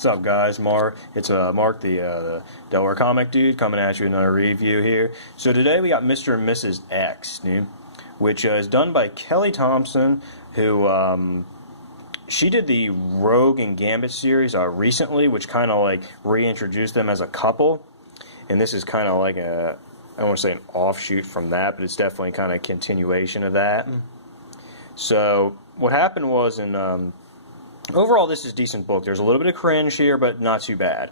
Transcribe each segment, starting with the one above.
What's up, guys? It's Mark, the Delaware comic dude, coming at you with another review here. So today we got Mr. and Mrs. X, dude, which is done by Kelly Thompson, who she did the Rogue and Gambit series recently, which kind of like reintroduced them as a couple, and this is kind of like I don't want to say an offshoot from that, but it's definitely kind of a continuation of that. So what happened was overall, this is a decent book. There's a little bit of cringe here, but not too bad.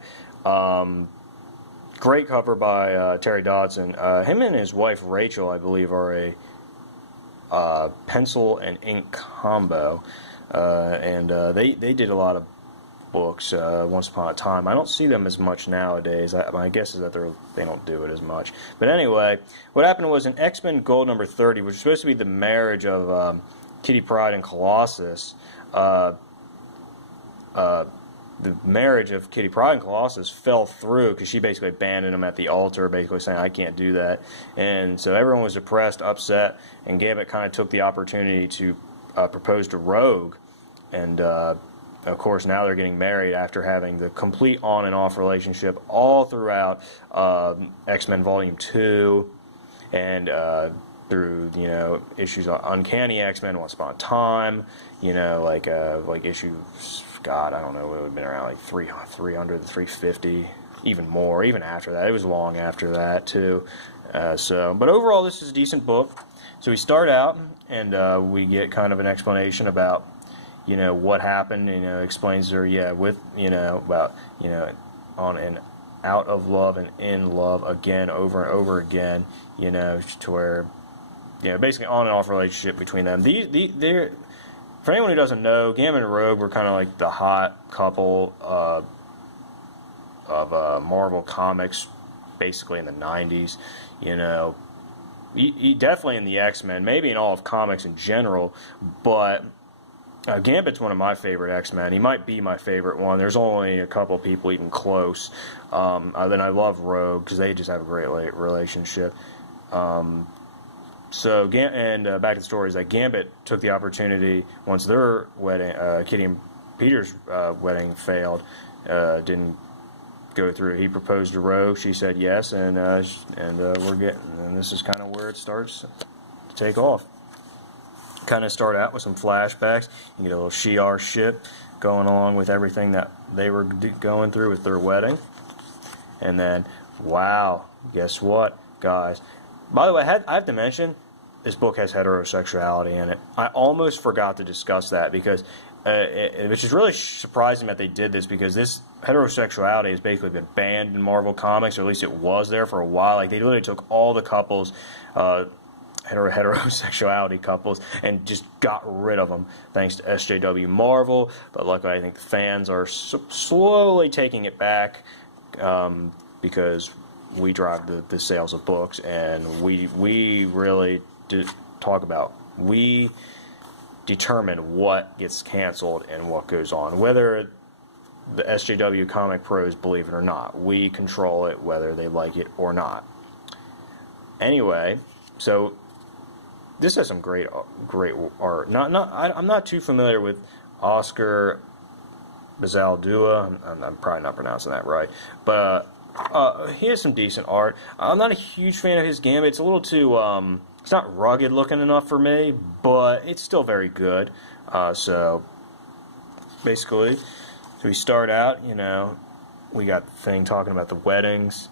Great cover by Terry Dodson. Him and his wife Rachel, I believe, are a pencil and ink combo, and they did a lot of books once upon a time. I don't see them as much nowadays. My guess is that they don't do it as much. But anyway, what happened was in X-Men Gold number 30, which was supposed to be the marriage of Kitty Pryde and Colossus. The marriage of Kitty Pryde and Colossus fell through because she basically abandoned him at the altar, basically saying, I can't do that. And so everyone was depressed, upset, and Gambit kind of took the opportunity to propose to Rogue. And, of course, now they're getting married after having the complete on and off relationship all throughout X-Men Volume 2 and through, issues on Uncanny X-Men Once Upon a Time, like issues, God, I don't know, it would have been around like 300 to 350, even more, even after that. It was long after that, too. But overall, this is a decent book. So we start out, and we get kind of an explanation about, what happened, explains her, about, on and out of love and in love again, over and over again, to where, basically on and off relationship between them. They're, for anyone who doesn't know, Gambit and Rogue were kind of like the hot couple of Marvel Comics, basically in the 90s. Definitely in the X-Men, maybe in all of comics in general, but Gambit's one of my favorite X-Men. He might be my favorite one. There's only a couple people even close. Then I love Rogue because they just have a great relationship. So, back to the story is that Gambit took the opportunity once their wedding, Kitty and Peter's wedding failed, didn't go through. He proposed to Rogue. She said yes, and this is kind of where it starts to take off. Kind of start out with some flashbacks. You get a little Shi'ar shit going along with everything that they were going through with their wedding, and then, wow, guess what, guys? By the way, I have to mention, this book has heterosexuality in it. I almost forgot to discuss that because, which is really surprising that they did this, because this heterosexuality has basically been banned in Marvel Comics, or at least it was there for a while. Like, they literally took all the couples, heterosexuality couples, and just got rid of them thanks to SJW Marvel. But luckily, I think the fans are slowly taking it back because we drive the sales of books, and we really we determine what gets canceled and what goes on, whether the SJW comic pros believe it or not. We control it, whether they like it or not. Anyway, so this has some great art. I'm not too familiar with Oscar Bazaldua. I'm probably not pronouncing that right, but he has some decent art. I'm not a huge fan of his Gambit. It's a little too, it's not rugged looking enough for me, but it's still very good. So, basically, we start out, we got the thing talking about the weddings.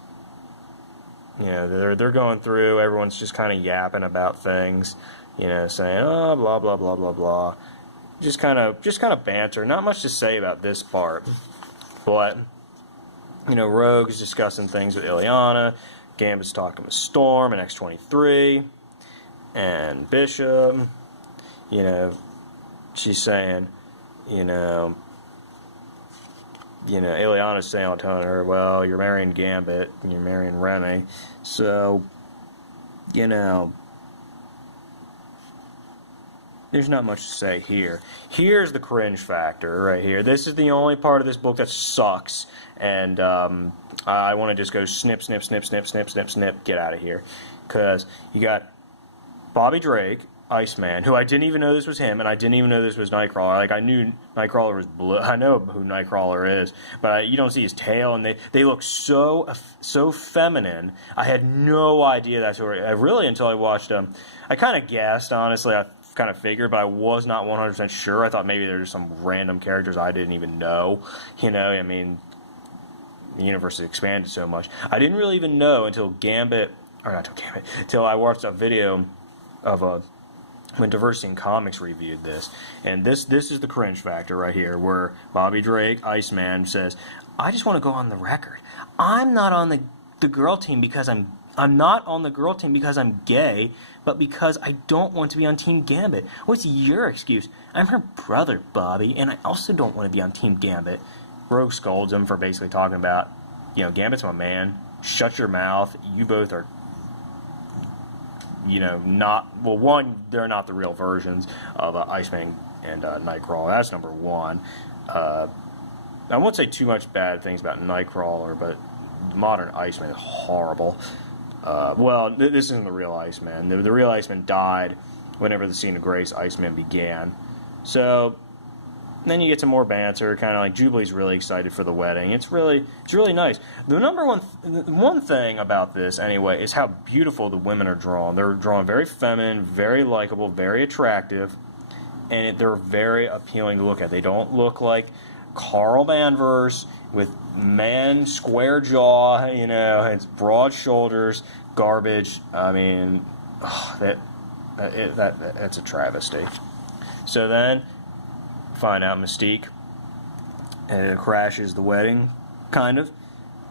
They're going through, everyone's just kind of yapping about things, saying, oh, blah, blah, blah, blah, blah. Just kind of banter. Not much to say about this part, but Rogue is discussing things with Ileana, Gambit's talking with Storm and X-23, and Bishop, she's saying, Ileana's saying, telling her, well, you're marrying Gambit, and you're marrying Remy, so, there's not much to say here. Here's the cringe factor right here. This is the only part of this book that sucks, and I want to just go snip, snip, snip, snip, snip, snip, snip, get out of here. Because you got Bobby Drake, Iceman, who I didn't even know this was him, and I didn't even know this was Nightcrawler. Like, I knew Nightcrawler was blue. I know who Nightcrawler is, but you don't see his tail, and they look so feminine. I had no idea that's who. Really, until I watched them. I kind of guessed, honestly. I kind of figured, but I was not 100% sure. I thought maybe there were some random characters I didn't even know. You know, I mean, the universe has expanded so much. I didn't really even know until until I watched a video of when Diversity in Comics reviewed this. And this is the cringe factor right here, where Bobby Drake, Iceman, says, I just want to go on the record. I'm not on the girl team because I'm not on the girl team because I'm gay, but because I don't want to be on Team Gambit. What's your excuse? I'm her brother, Bobby, and I also don't want to be on Team Gambit. Rogue scolds him for basically talking about, you know, Gambit's my man. Shut your mouth. You both are, you know, not, well, one, they're not the real versions of Iceman and Nightcrawler. That's number one. I won't say too much bad things about Nightcrawler, but modern Iceman is horrible. Well, this isn't the real Iceman. The real Iceman died whenever the Scene of Grace Iceman began. So then you get some more banter, kind of like Jubilee's really excited for the wedding. It's really nice. The one thing about this, anyway, is how beautiful the women are drawn. They're drawn very feminine, very likable, very attractive, and they're very appealing to look at. They don't look like Carl Danvers with man square jaw, you know, it's broad shoulders, garbage. I mean, that's a travesty. So then find out Mystique crashes the wedding, kind of.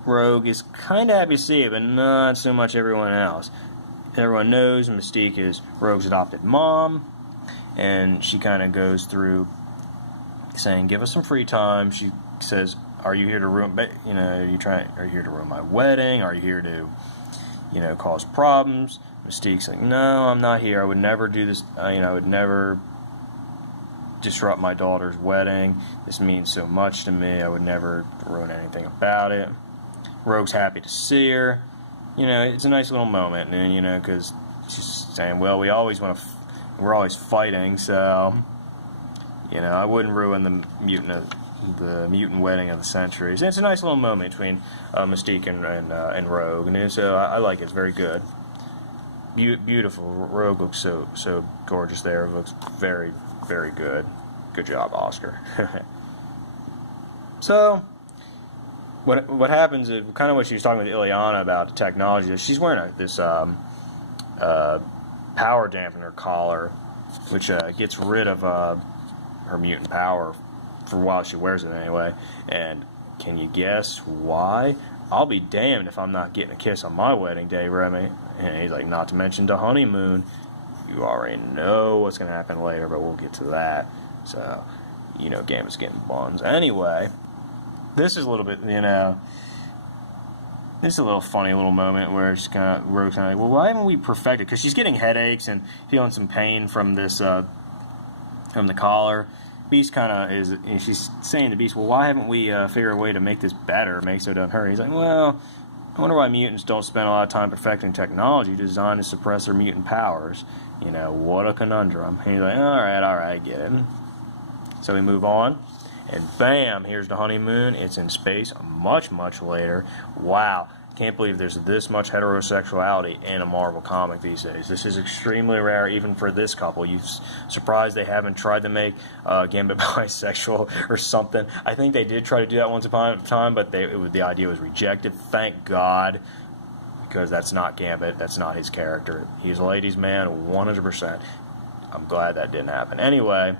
Rogue is kind of happy to see it, but not so much everyone else. Everyone knows Mystique is Rogue's adopted mom, and she kind of goes through saying, "Give us some free time." She says, "Are you here to ruin? You know, are you here to ruin my wedding? Are you here to, you know, cause problems?" Mystique's like, "No, I'm not here. I would never do this. You know, I would never disrupt my daughter's wedding. This means so much to me. I would never ruin anything about it." Rogue's happy to see her. You know, it's a nice little moment, and you know, because she's saying, "Well, we're always fighting, so you know, I wouldn't ruin the mutant wedding of the centuries." And it's a nice little moment between Mystique and Rogue, and so I like it. It's very good, beautiful. Rogue looks so gorgeous there. It looks very, very good. Good job, Oscar. So what happens is kind of what she was talking with Ileana about the technology. Is she's wearing this power dampener collar, which gets rid of her mutant power for a while she wears it anyway. And can you guess why? I'll be damned if I'm not getting a kiss on my wedding day, Remy. And he's like, not to mention the honeymoon. You already know what's going to happen later, but we'll get to that. So, you know, Gambit's getting buns. Anyway, this is a little bit, you know, this is a little funny little moment where Rogue's kind of like, well, why haven't we perfected? Because she's getting headaches and feeling some pain from this, from the collar. Beast kind of is, and she's saying to Beast, well, why haven't we figured a way to make this better, make so it doesn't hurt? He's like, well, I wonder why mutants don't spend a lot of time perfecting technology designed to suppress their mutant powers. You know, what a conundrum. And he's like, all right, I get it. So we move on, and bam, here's the honeymoon. It's in space much, much later. Wow. Can't believe there's this much heterosexuality in a Marvel comic these days. This is extremely rare, even for this couple. You surprised they haven't tried to make Gambit bisexual or something? I think they did try to do that once upon a time, but the idea was rejected. Thank God, because that's not Gambit. That's not his character. He's a ladies' man, 100%. I'm glad that didn't happen. Anyway,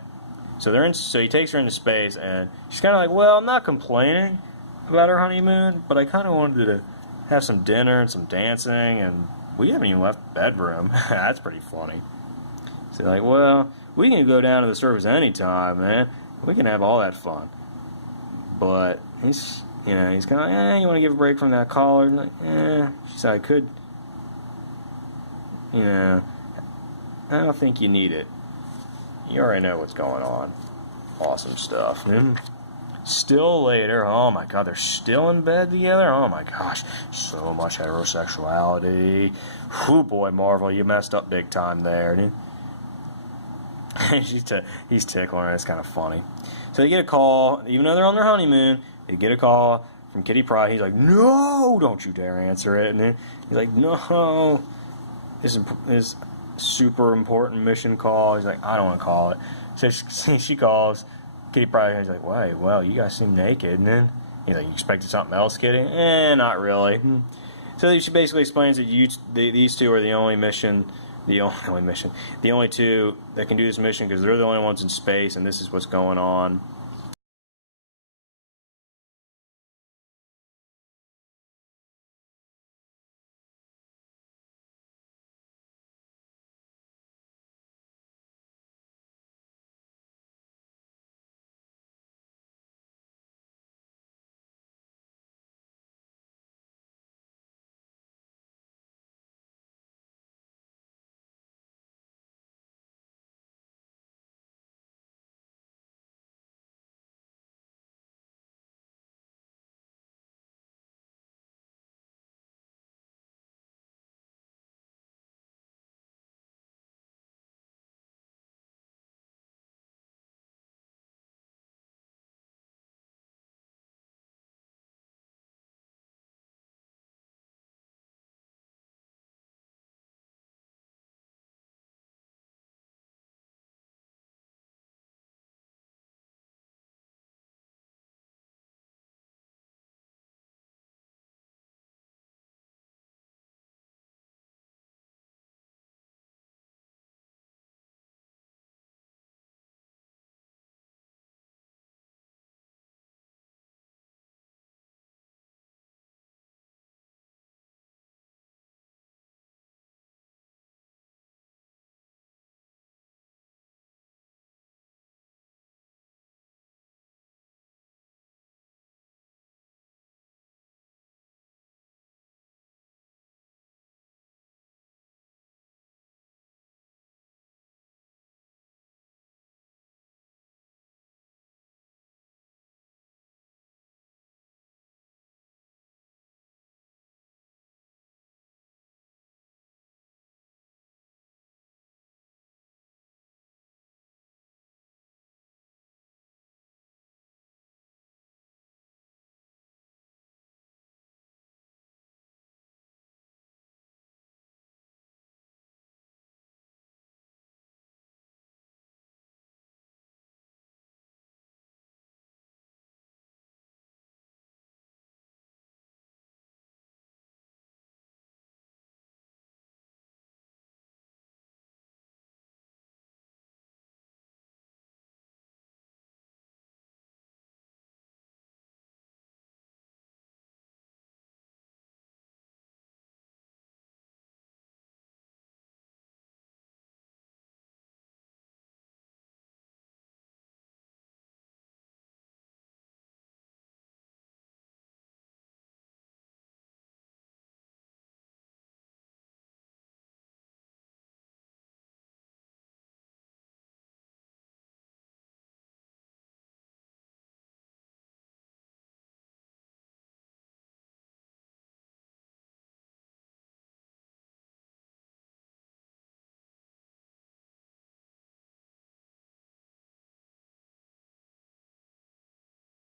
so he takes her into space, and she's kind of like, well, I'm not complaining about her honeymoon, but I kind of wanted to have some dinner and some dancing, and we haven't even left the bedroom. That's pretty funny. So like, well, we can go down to the surface anytime, man. We can have all that fun. But he's kind of like, you want to give a break from that collar? I'm like, she said, I could, I don't think you need it. You already know what's going on. Awesome stuff. Still later, oh my god, they're still in bed together? Oh my gosh, so much heterosexuality. Whew, boy, Marvel, you messed up big time there. He's tickling her. It's kind of funny. So they get a call, even though they're on their honeymoon. They get a call from Kitty Pryde. He's like, "No, don't you dare answer it." And then he's like, "No, this is super important mission call." He's like, "I don't want to call it." So she calls Kitty Pryde. And he's like, "Wait, well, you guys seem naked." And then he's like, "You expected something else, Kitty?" Not really. So she basically explains that these two are the only two that can do this mission because they're the only ones in space, and this is what's going on.